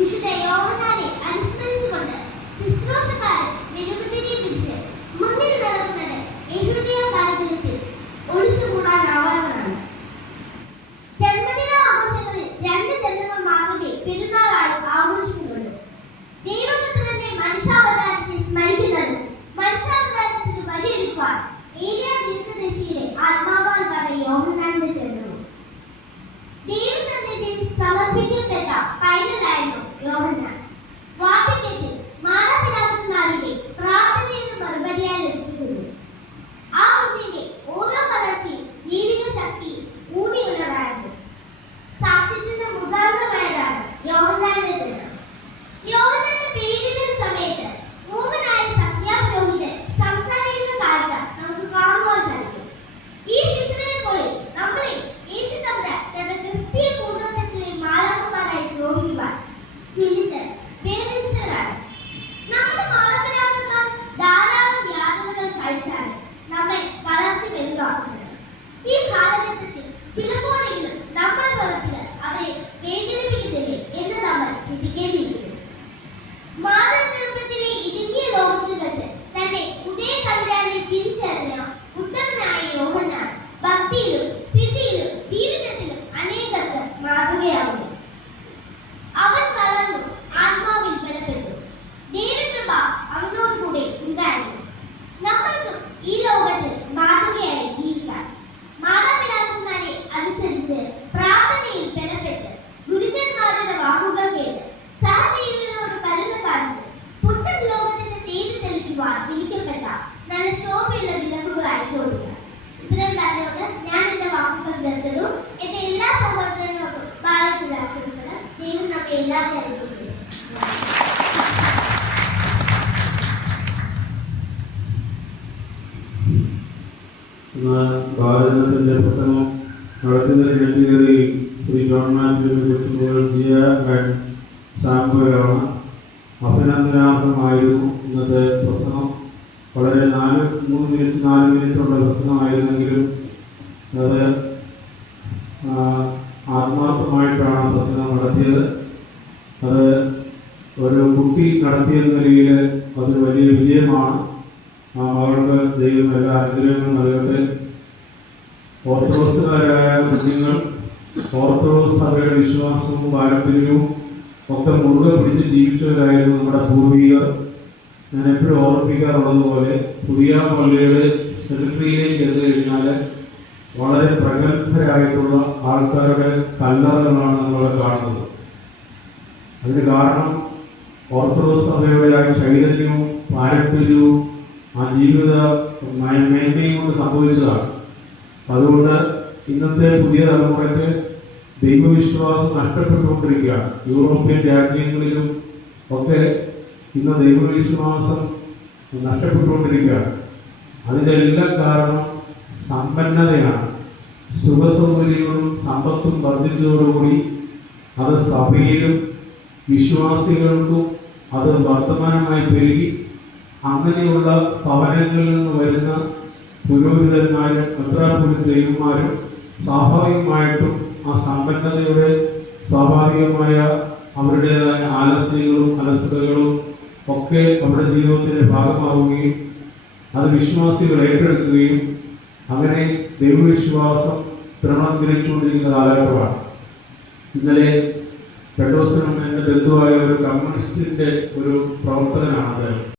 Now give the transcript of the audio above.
വിശുദ്ധ appeal നിർത്തുന്നു എന്റെ എല്ലാ സഹോദരങ്ങൾക്കും ഭാരതത്തിന്റെ നമ്മെ എല്ലാവരും അനുഭവിക്കുന്നു ഭാരതത്തിന്റെ പ്രസംഗം നടത്തുന്നതിന് വേണ്ടി ശ്രീ ഗവൺമെന്റിനെ കുറിച്ച് ജിയ ആൻഡ് അഭിനന്ദനാർഹമായിരുന്നു. ഇന്നത്തെ പ്രസംഗം വളരെ നാല് മൂന്ന് മിനിറ്റ് നാല് മിനിറ്റുള്ള പ്രസംഗമായിരുന്നെങ്കിലും അത് ആത്മാർത്ഥമായിട്ടാണ് പ്രസംഗം നടത്തിയത്. അത് ഒരു കുട്ടി നടത്തിയ നിലയിൽ അത് വലിയ വിജയമാണ്. മകൾക്ക് ദൈവം എല്ലാ അനുഗ്രഹങ്ങളും നൽകട്ടെ. ഓർത്തഡോക്സുകാരായ കുഞ്ഞുങ്ങൾ ഓർത്തഡോക്സ് സഭയുടെ വിശ്വാസവും പാരമ്പര്യവും ഒക്കെ മുറുകെ പിടിച്ച് ജീവിച്ചവരായിരുന്നു നമ്മുടെ പൂർവികർ. ഞാൻ എപ്പോഴും ഓർമ്മിപ്പിക്കാറുള്ളതുപോലെ പോലെ പുതിയ പള്ളിയുടെ സെക്രട്ടറിയിലേക്ക് ചെന്ന് കഴിഞ്ഞാൽ വളരെ പ്രഗത്ഭരായിട്ടുള്ള ആൾക്കാരുടെ കല്ലറകളാണ് നമ്മൾ കാണുന്നത്. അതിന് കാരണം ഓർത്തഡോക്സ് സഭയുടെ ആ ചൈതന്യവും പാരമ്പര്യവും ആ ജീവിത മേന്മയും കൊണ്ട് സംഭവിച്ചതാണ്. അതുകൊണ്ട് ഇന്നത്തെ പുതിയ തലമുറയ്ക്ക് ദൈവവിശ്വാസം നഷ്ടപ്പെട്ടുകൊണ്ടിരിക്കുകയാണ്. യൂറോപ്യൻ രാജ്യങ്ങളിലും ഒക്കെ ഇന്ന് ദൈവവിശ്വാസം നഷ്ടപ്പെട്ടുകൊണ്ടിരിക്കുകയാണ്. അതിന്റെ എല്ലാം കാരണം സമ്പന്നതയാണ്. സുഖസൗകര്യങ്ങളും സമ്പത്തും വർദ്ധിച്ചതോടുകൂടി അത് സഭയിലും വിശ്വാസികൾക്കും അത് വർത്തമാനമായി പെരുകി അങ്ങനെയുള്ള ഭവനങ്ങളിൽ നിന്ന് വരുന്ന പുരോഹിതന്മാരും മെത്രാപൊലി ദൈവന്മാരും സ്വാഭാവികമായിട്ടും ആ സമ്പന്നതയുടെ സ്വാഭാവികമായ അവരുടേതായ ആലസ്യങ്ങളും അലസതകളും ഒക്കെ അവരുടെ ജീവിതത്തിന്റെ ഭാഗമാവുകയും അത് വിശ്വാസികൾ ഏറ്റെടുക്കുകയും അങ്ങനെ ദൈവവിശ്വാസം ഭ്രമണം കാലഘട്ടമാണ്. ഇന്നലെ പെഡോസിനും എന്റെ ബന്ധുവായ ഒരു കമ്മ്യൂണിസ്റ്റിന്റെ ഒരു പ്രവർത്തകനാണ് അദ്ദേഹം.